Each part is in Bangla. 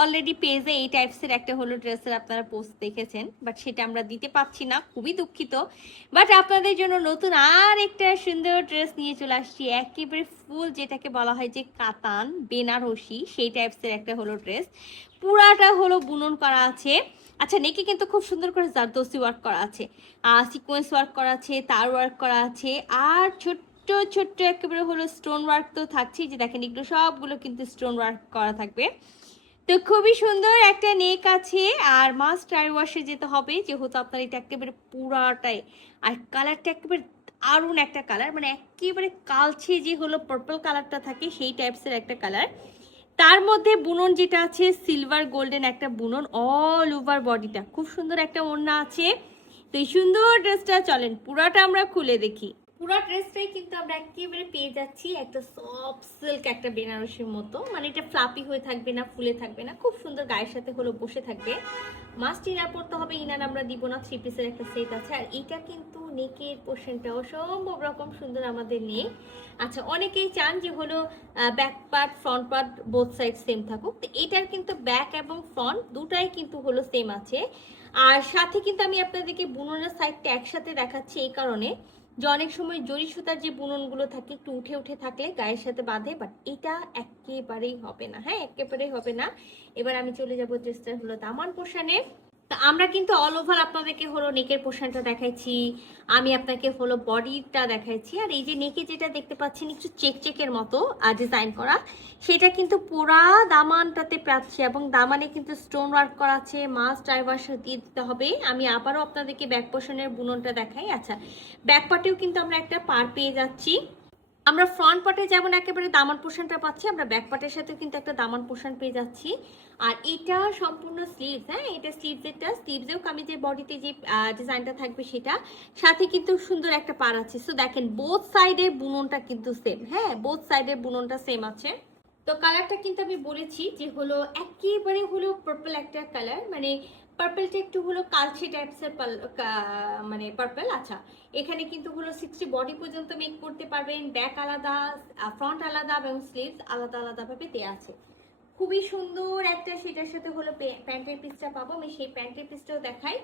অলরেডি পেজে এই টাইপসের একটা হলো ড্রেসের আপনারা পোস্ট দেখেছেন, বাট সেটা আমরা দিতে পারছি না, খুবই দুঃখিত। বাট আপনাদের জন্য নতুন আর একটা সুন্দর ড্রেস নিয়ে চলে আসছি, একেবারে ফুল যেটাকে বলা হয় যে কাতান বেনারসি সেই টাইপসের একটা হলো ড্রেস। পুরাটা হলো বুনন করা আছে। আচ্ছা, নেকে কিন্তু খুব সুন্দর করে জারদোসি ওয়ার্ক করা আছে, সিকোয়েন্স ওয়ার্ক করা আছে, তার ওয়ার্ক করা আছে, আর ছোট্ট ছোট্ট একেবারে হলো স্টোন ওয়ার্ক তো থাকছেই, যে দেখেন এগুলো সবগুলো কিন্তু স্টোন ওয়ার্ক করা থাকবে। তো খুবই সুন্দর একটা নেক আছে, আর মাস্ট ট্রাই ওয়াশে যেতে হবে যেহেতু আপনার এটা একেবারে পুরাটাই। আর কালারটা একেবারে দারুণ একটা কালার, মানে একেবারে কালচে যে হলো পার্পল কালারটা থাকে সেই টাইপসের একটা কালার। তার মধ্যে বুনন যেটা আছে সিলভার গোল্ডেন একটা বুনন, অল ওভার বডিটা খুব সুন্দর একটা ওড়না আছে। তো এই সুন্দর ড্রেসটা চলেন পুরাটা আমরা খুলে দেখি। পুরো ড্রেসটাই কিন্তু আমরা একেবারে পেয়ে যাচ্ছি একটা সফট সিল্ক একটা বেনারসির মতো, মানে এটা ফ্লাপি হয়ে থাকবে না, ফুলে থাকবে না, খুব সুন্দর গায়ের সাথে হলো বসে থাকবে। মাস্ট ইনার পড়তে হবে, ইনার আমরা দিব না, 3 পিসের একটা সেট আছে। আর এটা কিন্তু নেকের পোর্শনটা অসম্ভব রকম সুন্দর আমাদের নেক। আচ্ছা, অনেকেই চান যে হলো back part front part both side same থাকুক, তো এটার কিন্তু ব্যাক এবং ফ্রন্ট দুটাই কিন্তু হলো সেম আছে। আর সাথে কিন্তু আমি আপনাদেরকে বুননের সাইডটা একসাথে দেখাচ্ছি এই কারণে যে অনেক সময় জরি সুতার যে বুননগুলো থাকে একটু উঠে উঠে থাকলে গায়ের সাথে বাঁধে, বাট এটা একেবারেই হবে না, হ্যাঁ একেবারেই হবে না। এবার আমি চলে যাবো ড্রেসটা হলো দামান পোর্শনে। তা আমরা কিন্তু অল ওভার আপনাদেরকে হলো নেকের পোর্শনটা দেখাইছি, আমি আপনাকে হলো বডিটা দেখাইছি। আর এই যে নেকে যেটা দেখতে পাচ্ছেন একটু চেক চেকের মতো ডিজাইন করা, সেটা কিন্তু পুরা দামানটাতে পাচ্ছে, এবং দামানে কিন্তু স্টোন ওয়ার্ক করা আছে, মাস্ট ড্রাইভার দিয়ে দিতে হবে। আমি আবারও আপনাদেরকে ব্যাক পোর্শনের বুননটা দেখাই। আচ্ছা, ব্যাক পার্টেও কিন্তু আমরা একটা পার পেয়ে যাচ্ছি। আমরা ফ্রন্ট পার্টে যেমন একেবারে দামান পোর্শনটা পাচ্ছি, আমরা ব্যাক পার্টের সাথেও কিন্তু একটা দামান পোর্শন পেয়ে যাচ্ছি। আর এটা সম্পূর্ণ স্লিভস, হ্যাঁ এটা স্লিভসেরটা, স্লিভসেও কামিজের বডিতে যে ডিজাইনটা থাকবে সেটা, সাথে কিন্তু সুন্দর একটা পার আছে। সো দেখেন বোথ সাইডের বুননটা কিন্তু সেম, হ্যাঁ বোথ সাইডের বুননটা সেম আছে। তো কালারটা কিন্তু আমি বলেছি যে হলো একেবারে হলো পার্পল একটা কালার, মানে পার্পলটা একটু হলো কালচে টাইপসের মানে পার্পল। আচ্ছা, এখানে কিন্তু হলো 60 বডি পর্যন্ত মেক করতে পারবেন, ব্যাক আলাদা, ফ্রন্ট আলাদা এবং স্লিভস আলাদা আলাদা ভাবে দেওয়া আছে। খুবই সুন্দর একটা, সেটার সাথে হলো প্যান্টের পিসটা পাবো, আমি সেই প্যান্টের পিসটাও দেখাই।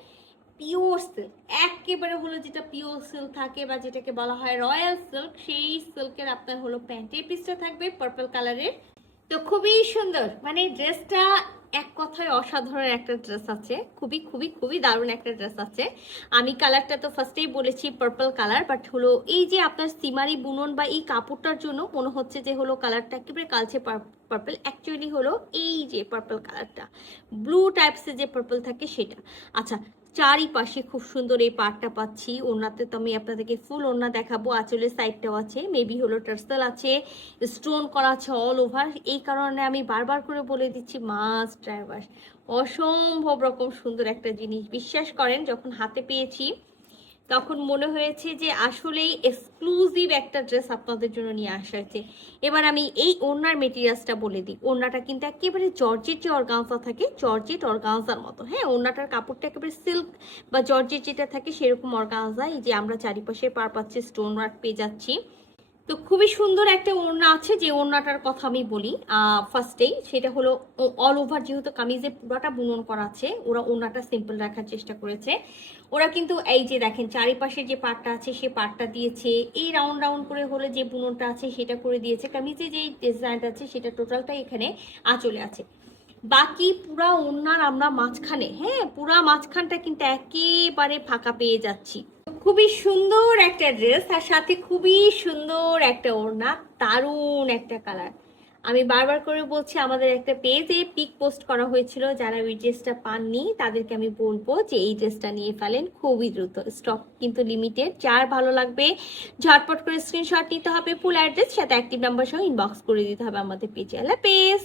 পিওর সিল্ক, একেবারে হলো যেটা পিওর সিল্ক থাকে বা যেটাকে বলা হয় রয়্যাল সিল্ক, সেই সিল্কের আপনার হলো প্যান্টের পিসটা থাকবে পার্পল কালারের। তো খুবই সুন্দর, মানে ড্রেসটা এক কথায় অসাধারণ একটা ড্রেস আছে, খুবই খুবই খুবই দারুণ একটা ড্রেস আছে। আমি কালারটা তো ফার্স্টেই বলেছি পার্পল কালার, বাট হলো এই যে আপনার সিমারি বুনন বা এই কাপড়টার জন্য মনে হচ্ছে যে হলো কালারটা একেবারে কালচে পার্পল, অ্যাকচুয়ালি হলো এই যে পার্পল কালারটা ব্লু টাইপসের যে পার্পল থাকে সেটা। আচ্ছা, চারিপাশে খুব সুন্দর এই পাড়টা পাচ্ছি, ওড়নাতে তো আমি আপনাদেরকে ফুল ওড়না দেখাবো, আঁচলের সাইডটাও আছে, মেবি হলো টার্সেল আছে, স্টোন করা আছে অল ওভার। এই কারণে আমি বারবার করে বলে দিচ্ছি মাস্ট ড্রাইভার, অসম্ভব রকম সুন্দর একটা জিনিস। বিশ্বাস করেন যখন হাতে পেয়েছি তখন মনে হয়েছে যে আসলেই এক্সক্লুসিভ একটা ড্রেস আপনাদের জন্য নিয়ে আসা হয়েছে। এবার আমি এই ওড়নার মেটেরিয়ালসটা বলে দিই। ওড়নাটা কিন্তু একেবারে জর্জেট যে অর্গানজা থাকে, জর্জেট অর্গানজার মতো, হ্যাঁ ওড়নাটার কাপড়টা একেবারে সিল্ক বা জর্জেট যেটা থাকে সেরকম অর্গানজা। এই যে আমরা চারিপাশে পার পাচ্ছি স্টোন ওয়ার্ক পেয়ে যাচ্ছি। তো খুবই সুন্দর একটা ওড়না আছে, যে ওড়নাটার কথা আমি বলি ফার্স্টেই, সেটা হলো অল ওভার যেহেতু কামিজে পুরোটা বুনন করা আছে, ওরা ওড়নাটা সিম্পল রাখার চেষ্টা করেছে। ওরা কিন্তু এই যে দেখেন চারিপাশে যে পাটটা আছে সে পাটটা দিয়েছে, এই রাউন্ড রাউন্ড করে হলে যে বুননটা আছে সেটা করে দিয়েছে, কামিজে যেই ডিজাইনটা আছে সেটা টোটালটাই এখানে আঁচলে আছে। বাকি পুরা ওড়নার আমরা মাঝখানে, হ্যাঁ পুরা মাঝখানটা কিন্তু একেবারে ফাঁকা পেয়ে যাচ্ছি। খুবই সুন্দর একটা ড্রেস, আর সাথে খুবই সুন্দর একটা ওড়না, দারুণ একটা কালার। আমি বারবার করে বলছি আমাদের একটা পেজে পিক পোস্ট করা হয়েছিল, যারা ওই ড্রেসটা পাননি তাদেরকে আমি বলবো যে এই ড্রেসটা নিয়ে ফেলেন খুবই দ্রুত, স্টক কিন্তু লিমিটেড। যার ভালো লাগবে ঝটপট করে স্ক্রিনশট নিতে হবে, ফুল অ্যাড্রেস সাথে অ্যাক্টিভ নাম্বার সহ ইনবক্স করে দিতে হবে আমাদের পেজে। আল্লাহ হাফেজ।